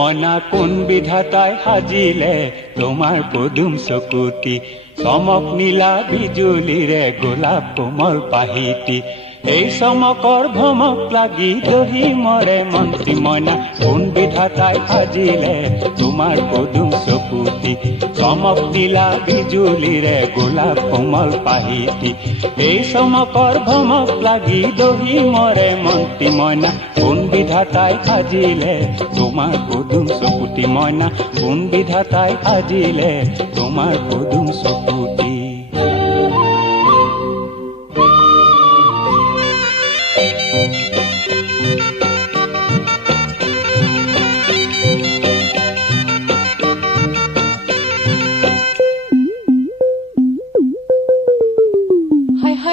মনা কোন বিধাতাই সাজিলে তোমাৰ পদুম চকুতি চমক নীলা বিজুলীৰে গোলাপ কোমল পাহিতি এই চমকৰ ভমক লাগি দহি মৰে মন্ত্ৰী মইনা কোন বিধাতাই সাজিলে তোমাৰ পদুম চকুতি চমক নীলা বিজুলীৰে গোলাপ কোমল পাহিতি এই চমকৰ ভমক লাগি দহি মৰে মন্ত্ৰী মইনা কোন বিধাতাই সাজিলে তোমাৰ পদুম চকুতি মইনা কোন বিধাতাই সাজিলে তোমাৰ পদুম চকুতি